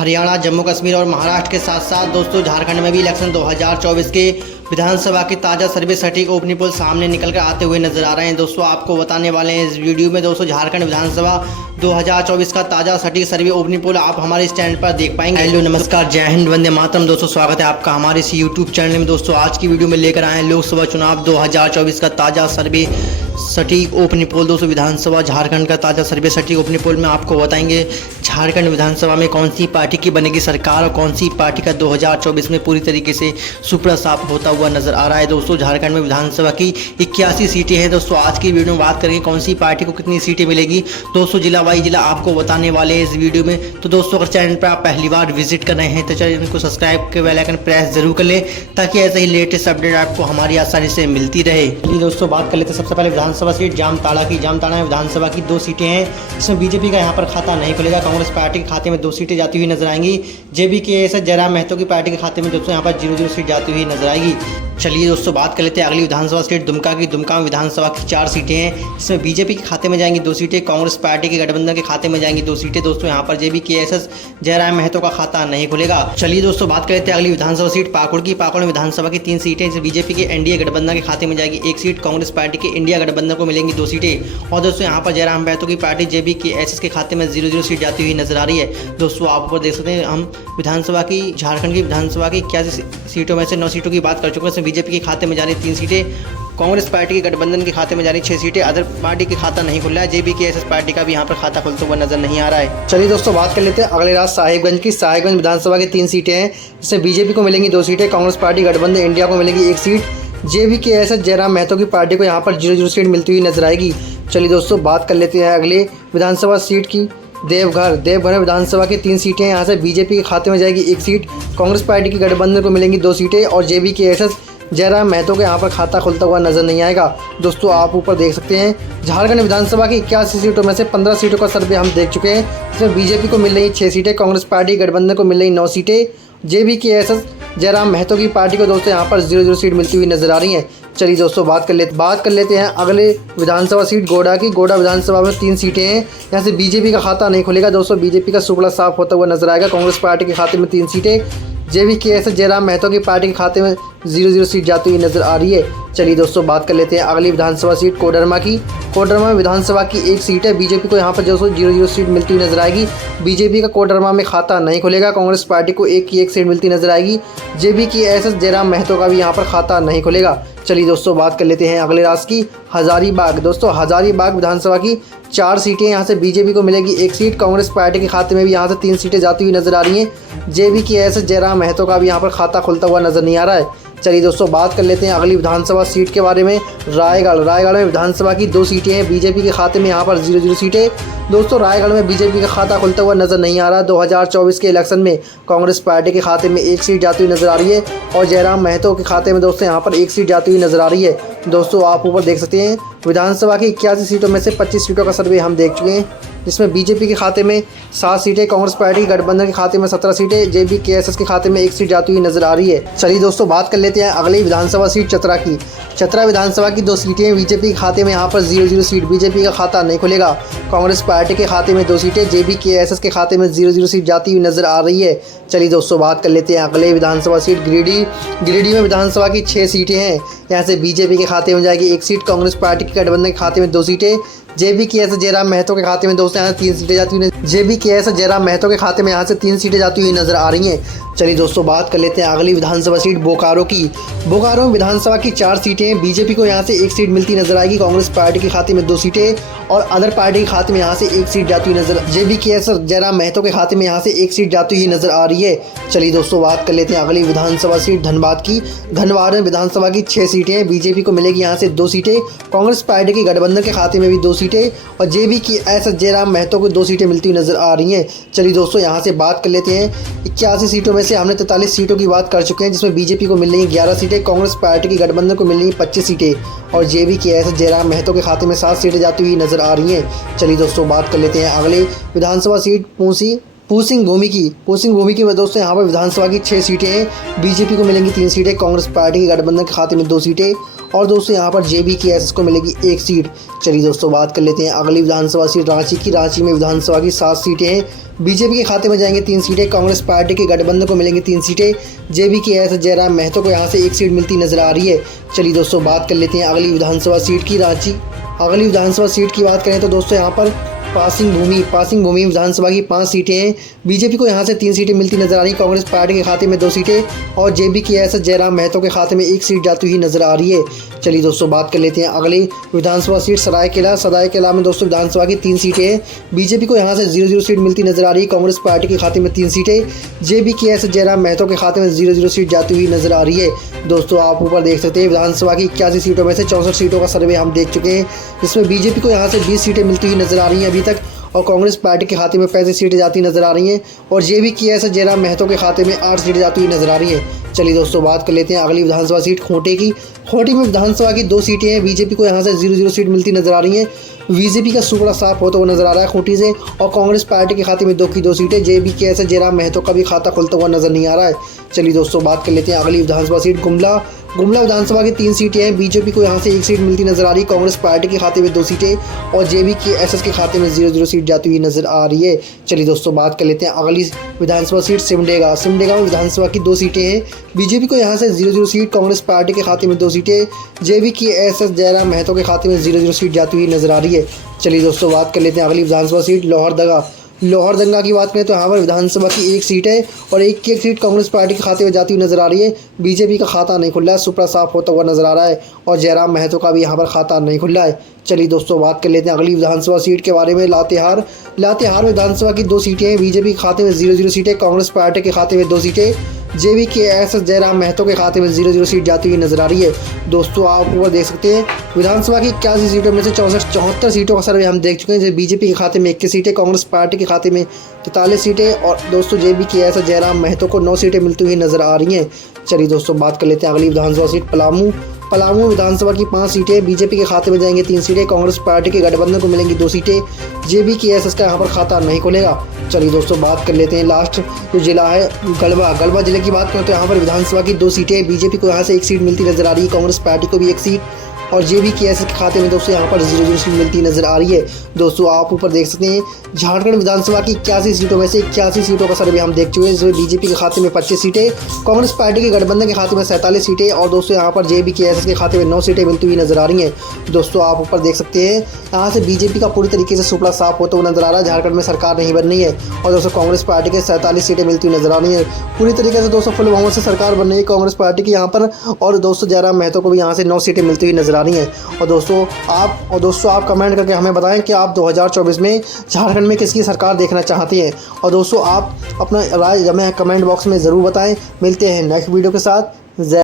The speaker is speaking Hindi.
हरियाणा, जम्मू कश्मीर और महाराष्ट्र के साथ साथ दोस्तों झारखंड में भी इलेक्शन 2024 के विधानसभा की ताज़ा सर्वे सटीक ओपिनियन पोल सामने निकल कर आते हुए नजर आ रहे हैं। दोस्तों आपको बताने वाले हैं इस वीडियो में दोस्तों झारखंड विधानसभा 2024 का ताज़ा सटीक सर्वे ओपिनियन पोल आप हमारे इस चैनल पर देख पाएंगे। हेलो नमस्कार, जय हिंद, वंदे मातरम। दोस्तों स्वागत है आपका हमारे इस यूट्यूब चैनल में। दोस्तों आज की वीडियो में लेकर आए हैं लोकसभा चुनाव 2024 का ताज़ा सर्वे सटीक ओपिनियन पोल। दोस्तों विधानसभा झारखंड का ताज़ा सर्वे सटीक ओपिनियन पोल में आपको बताएंगे झारखंड विधानसभा में कौन सी पार्टी की बनेगी सरकार और कौन सी पार्टी का 2024 में पूरी तरीके से सुपड़ा साफ होता हुआ नजर आ रहा है। दोस्तों झारखंड में विधानसभा की 81 सीटें हैं। दोस्तों आज की वीडियो में बात करेंगे कौन सी पार्टी को कितनी सीटें मिलेगी। दोस्तों जिला वाइज जिला आपको बताने वाले हैं इस वीडियो में। तो दोस्तों अगर चैनल पर आप पहली बार विजिट कर रहे हैं तो चैनल को सब्सक्राइब के बेल आइकन प्रेस जरूर कर लें ताकि ऐसे ही लेटेस्ट अपडेट आपको हमारी आसानी से मिलती रहे। दोस्तों बात कर लेते हैं सबसे पहले विधानसभा सीट जामताड़ा की। जामताड़ा में विधानसभा की 2 सीटें हैं। इसमें बीजेपी का यहाँ पर खाता नहीं खुलेगा। कांग्रेस पार्टी के खाते में 2 सीटें जाती हुई नजर आएंगी। जेबीके जयराम महतो की पार्टी के खाते में दोस्तों यहाँ पर 0-0 सीट जाती हुई नजर आएगी। चलिए दोस्तों बात कर लेते हैं अगली विधानसभा सीट दुमका की। दुमका में विधानसभा की 4 सीटें हैं। इसमें बीजेपी के खाते में जाएंगी 2 सीटें, कांग्रेस पार्टी के गठबंधन के खाते में जाएंगी 2 सीटें। दोस्तों यहाँ पर जेबीके जयराम महतो का खाता नहीं खुलेगा। चलिए दोस्तों बात कर लेते हैं अगली विधानसभा सीट पाकुड़ की। पाकुड़ में विधानसभा की 3 सीटें। इसमें बीजेपी के एनडीए गठबंधन के खाते में जाएगी 1 सीट, कांग्रेस पार्टी के इंडिया गठबंधन को मिलेंगी 2 सीटें। और दोस्तों यहाँ पर जयराम महतो की पार्टी जेबीके के खाते में 0-0 सीट जाती हुई नजर आ रही है। दोस्तों आप ऊपर देख सकते हैं हम विधानसभा की झारखंड की विधानसभा की 81 सीटों में से 9 सीटों की बात कर चुके हैं। इसमें बीजेपी के खाते में 3 सीटें, कांग्रेस पार्टी के गठबंधन के खाते में जा रही 6 सीटें, अदर पार्टी के खाता नहीं खुल रहा है। जेबीके पार्टी का भी यहाँ पर खाता खुलता हुआ नजर नहीं आ रहा है। चलिए दोस्तों बात कर लेते हैं अगले राज्य साहिबगंज की। साहिबगंज विधानसभा की 3 सीटें हैं। इसमें बीजेपी को मिलेंगी 2 सीटें, कांग्रेस पार्टी गठबंधन इंडिया को मिलेगी 1 सीट। जेबीके जयराम महतो की पार्टी को यहाँ पर 0-0 सीट मिलती हुई नजर आएगी। चलिए दोस्तों बात कर लेते हैं अगले विधानसभा सीट की देवघर विधानसभा की 3 सीटें हैं। यहाँ से बीजेपी के खाते में जाएगी 1 सीट, कांग्रेस पार्टी की गठबंधन को मिलेंगी 2 सीटें और जेबीके जयराम महतो के यहाँ पर खाता खुलता हुआ नजर नहीं आएगा। दोस्तों आप ऊपर देख सकते हैं झारखंड विधानसभा की 81 सीटों में से 15 सीटों का सर्वे हम देख चुके हैं। इसमें बीजेपी को मिल रही 6 सीटें, कांग्रेस पार्टी गठबंधन को मिल रही 9 सीटें, जेबीके जयराम महतो की पार्टी को दोस्तों यहाँ पर 0-0 सीट मिलती हुई नजर आ रही है। चलिए दोस्तों बात कर लेते हैं अगले विधानसभा सीट गोडा की। गोडा विधानसभा में 3 सीटें हैं। यहाँ से बीजेपी का खाता नहीं खुलेगा। दोस्तों बीजेपी का सुपड़ा साफ होता हुआ नजर आएगा। कांग्रेस पार्टी के खाते में 3 सीटें, जेबीके जयराम महतो की पार्टी के खाते में 0-0 सीट जाती हुई नजर आ रही है। चलिए दोस्तों बात कर लेते हैं अगली विधानसभा सीट कोडरमा की। कोडरमा विधानसभा की 1 सीट है। बीजेपी को यहाँ पर जो 0-0 सीट मिलती हुई नजर आएगी। बीजेपी का कोडरमा में खाता नहीं खुलेगा। कांग्रेस पार्टी को 1 की 1 सीट मिलती नजर आएगी। जेबीके जयराम महतो का भी यहाँ पर खाता नहीं खुलेगा। चलिए दोस्तों बात कर लेते हैं अगले राज्य की हजारीबाग। दोस्तों हजारीबाग विधानसभा की 4 सीटें। यहाँ से बीजेपी को मिलेगी 1 सीट, कांग्रेस पार्टी के खाते में भी यहाँ से 3 सीटें जाती हुई नजर आ रही हैं। जेबीके जयराम महतो का भी यहाँ पर खाता खुलता हुआ नजर नहीं आ रहा है। चलिए दोस्तों बात कर लेते हैं अगली विधानसभा सीट के बारे में। रायगढ़ में विधानसभा की 2 सीटें हैं। बीजेपी के खाते में यहाँ पर 0-0 सीटें। दोस्तों रायगढ़ में बीजेपी का खाता खुलता हुआ नजर नहीं आ रहा। 2024 के इलेक्शन में कांग्रेस पार्टी के खाते में 1 सीट जाती हुई नजर आ रही है और जयराम महतो के खाते में दोस्तों यहाँ पर 1 सीट जाती हुई नजर आ रही है। दोस्तों आप ऊपर देख सकते हैं विधानसभा की 81 सीटों में से 25 सीटों का सर्वे हम देख चुके हैं, जिसमें बीजेपी के खाते में 7 सीटें, कांग्रेस पार्टी गठबंधन के खाते में 17 सीटें, जेबीके के खाते में 1 सीट जाती हुई नजर आ रही है। चलिए दोस्तों बात कर लेते हैं अगली विधानसभा सीट चतरा की। चतरा विधानसभा की 2 सीटें। बीजेपी के खाते में यहाँ पर 0-0 सीट, बीजेपी का खाता नहीं खुलेगा। कांग्रेस पार्टी के खाते में 2 सीटें, जेबीके के खाते में 0-0 सीट जाती हुई नजर आ रही है। चलिए दोस्तों बात कर लेते हैं अगले विधानसभा सीट गिरिडीह में विधानसभा की 6 सीटें हैं। यहाँ से बीजेपी के खाते में जाएगी 1 सीट, कांग्रेस पार्टी के गठबंधन के खाते में 2 सीटें, जेबीके जयराम महतो के खाते में दोस्तों यहाँ 3 सीटें जाती हुई जेबीके जयराम महतो के खाते में यहाँ से 3 सीटें जाती हुई नजर आ रही हैं। चलिए दोस्तों बात कर लेते हैं अगली विधानसभा सीट बोकारो की। बोकारो में विधानसभा की 4 सीटें हैं। बीजेपी को यहाँ से 1 सीट मिलती नजर आएगी। कांग्रेस पार्टी के खाते में 2 सीटें और अदर पार्टी के खाते में यहाँ से 1 सीट जाती हुई नजर, जेबीके जयराम महतो के खाते में यहाँ से 1 सीट जाती हुई नजर आ रही है। चलिए दोस्तों बात कर लेते हैं अगली विधानसभा सीट धनबाद की। धनबाद में विधानसभा की 6 सीटें हैं। बीजेपी को मिलेगी यहाँ से 2 सीटें, कांग्रेस पार्टी के गठबंधन के खाते में भी 2 सीटें और जेबीके जयराम महतो को 2 सीटें मिलती हुई नजर आ रही हैं। चलिए दोस्तों यहाँ से बात कर लेते हैं 81 सीटों में से हमने 43 सीटों की बात कर चुके हैं, जिसमें बीजेपी को मिल रही 11 सीटें, कांग्रेस पार्टी की गठबंधन को मिल रही 25 सीटें और जेबीके जयराम महतो के खाते में 7 सीटें जाती हुई नजर आ रही हैं। चलिए दोस्तों बात कर लेते हैं अगले विधानसभा सीट पूसिंग भूमि की दोस्तों यहाँ पर विधानसभा की 6 सीटें हैं। बीजेपी को मिलेंगी 3 सीटें, कांग्रेस पार्टी के गठबंधन के खाते में 2 सीटें और दोस्तों यहाँ पर JBKSS को मिलेगी 1 सीट। चलिए दोस्तों बात कर लेते हैं अगली विधानसभा सीट रांची की। रांची में विधानसभा की 7 सीटें हैं। बीजेपी के खाते में जाएंगे 3 सीटें, कांग्रेस पार्टी के गठबंधन को मिलेंगी 3 सीटें। JBKSS जयराम महतो को यहाँ से 1 सीट मिलती नजर आ रही है। चलिए दोस्तों बात कर लेते हैं अगली विधानसभा सीट की रांची। अगली विधानसभा सीट की बात करें तो दोस्तों यहाँ पर पासिंग भूमि विधानसभा की 5 सीटें हैं। बीजेपी को यहाँ से 3 सीटें मिलती नजर आ रही, कांग्रेस पार्टी के खाते में 2 सीटें और JBKSS जयराम महतो के खाते में 1 सीट जाती हुई नजर आ रही है। चलिए दोस्तों बात कर लेते हैं अगली विधानसभा सीट सरायकेला में दोस्तों विधानसभा की 3 सीटें हैं। बीजेपी को यहाँ से 0-0 सीट मिलती नजर आ रही, कांग्रेस पार्टी के खाते में 3 सीटें, JBKSS जयराम महतो के खाते में 0-0 सीट जाती हुई नजर आ रही है। दोस्तों आप ऊपर देख सकते हैं विधानसभा की 81 सीटों में से 64 सीटों का सर्वे हम देख चुके हैं, जिसमें बीजेपी को यहाँ से 20 सीटें मिलती हुई नजर आ रही हैं अभी तक और कांग्रेस पार्टी के खाते में 35 सीटें जाती नजर आ रही हैं और JBKSS जयराम महतो के खाते में 8 सीटें जाती हुई नजर आ रही हैं। चलिए दोस्तों बात कर लेते हैं अगली विधानसभा सीट खूंटी की। खूंटी में विधानसभा की 2 सीटें हैं। बीजेपी को यहाँ से 0-0 सीट मिलती नजर आ रही हैं। बीजेपी का सुपड़ा साफ होता हुआ नजर आ रहा है खूंटी से और कांग्रेस पार्टी के खाते में 2 की 2 सीटें। JBKSS जयराम महतो का भी खाता खुलता हुआ नजर नहीं आ रहा है। चलिए दोस्तों बात कर लेते हैं अगली विधानसभा सीट गुमला विधानसभा की 3 सीटें हैं। बीजेपी को यहाँ से 1 सीट मिलती नजर आ रही, कांग्रेस पार्टी के खाते में 2 सीटें और JBKSS के खाते में 0-0 सीट जाती हुई नजर आ रही है। चलिए दोस्तों बात कर लेते हैं अगली विधानसभा सीट सिमडेगा में विधानसभा की 2 सीटें हैं। बीजेपी को यहाँ से 0-0 सीट, कांग्रेस पार्टी के खाते में 2 सीटें, JBKSS जयराम महतो के खाते में 0-0 सीट जाती हुई नजर आ रही है। चलिए दोस्तों बात कर लेते हैं अगली विधानसभा सीट लोहरदंगा की बात करें तो यहाँ पर विधानसभा की 1 सीट है और एक सीट कांग्रेस पार्टी के खाते में जाती हुई नजर आ रही है। बीजेपी का खाता नहीं खुल रहा है, सुपड़ा साफ होता हुआ नजर आ रहा है और जयराम महतो का भी यहाँ पर खाता नहीं खुल रहा है। चलिए दोस्तों बात कर लेते हैं अगली विधानसभा सीट के बारे में लातेहार में विधानसभा की 2 सीटें हैं। बीजेपी के खाते में 0-0 सीटें, कांग्रेस पार्टी के खाते में 2 सीटें, JBKSS जयराम महतो के खाते में 0-0 सीट जाती हुई नजर आ रही है। दोस्तों आप ऊपर देख सकते हैं विधानसभा की 81 सीटों में से 74 सीटों का सर्वे हम देख चुके हैं। बीजेपी के खाते में 21 सीटें, कांग्रेस पार्टी के खाते में 43 सीटें और दोस्तों JBKSS जयराम महतो को 9 सीटें मिलती हुई नजर आ रही हैं। चलिए दोस्तों बात कर लेते हैं अगली विधानसभा सीट पलामू विधानसभा की 5 सीटें। बीजेपी के खाते में जाएंगे 3 सीटें, कांग्रेस पार्टी के गठबंधन को मिलेंगी 2 सीटें, JBKSS का यहाँ पर खाता नहीं खुलेगा। चलिए दोस्तों बात कर लेते हैं लास्ट जो जिला है गढ़वा जिले की बात करें तो यहाँ पर विधानसभा की 2 सीटें। बीजेपी को यहाँ से 1 सीट मिलती नजर आ रही है, कांग्रेस पार्टी को भी 1 सीट और JBKSS के खाते में दोस्तों यहाँ पर 0-0 सीट मिलती नजर आ रही है। दोस्तों आप ऊपर देख सकते हैं झारखंड विधानसभा की 81 सीटों में से 81 सीटों का सर्वे हम देख चुके हैं, जिसमें बीजेपी के खाते में 25 सीटें, कांग्रेस पार्टी के गठबंधन के खाते में 47 सीटें और दोस्तों यहाँ पर JBKSS के खाते में 9 सीटें मिलती हुई नजर आ रही हैं। दोस्तों आप ऊपर देख सकते हैं यहाँ से बीजेपी का पूरी तरीके से सुपड़ा साफ होता हुआ नजर आ रहा है। झारखंड में सरकार नहीं बन रही है और दोस्तों कांग्रेस पार्टी के 47 सीटें मिलती हुई नजर आ रही है। पूरी तरीके से दोस्तों फुल बहुमत से सरकार बन रही है कांग्रेस पार्टी की यहाँ पर और दोस्तों जयराम महतो को भी यहाँ से 9 सीटें मिलती हुई नजर आ रही हैं। और दोस्तों आप कमेंट करके हमें बताएं कि आप 2024 में झारखंड में किसकी सरकार देखना चाहते हैं और दोस्तों आप अपना राय हमें कमेंट बॉक्स में ज़रूर बताएं। मिलते हैं नेक्स्ट वीडियो के साथ।